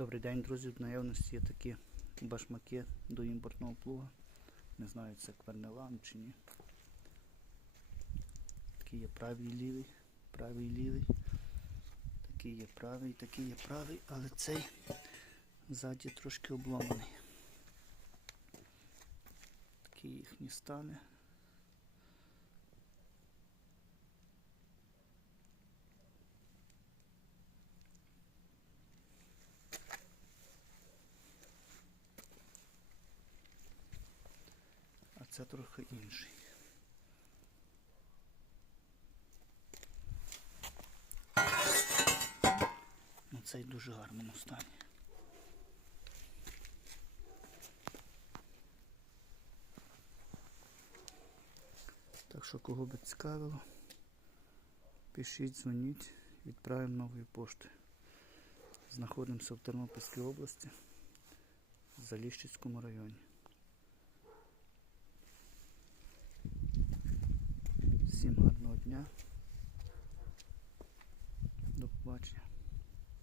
Добрий день, друзі. В наявності є такі башмаки до імпортного плуга. Не знаю, це квернелан чи ні. Такий є правий лівий, правий лівий. Такий є правий, такий є правий, але цей ззаді трошки обломаний. Такі їхні стани. Це трохи інший. Ну, цей дуже гарному стані. Так що кого би цікавило, пишіть, дзвоніть, відправимо новою поштою. Знаходимося в Тернопільській області, в Заліщицькому районі. Дня. До побачення.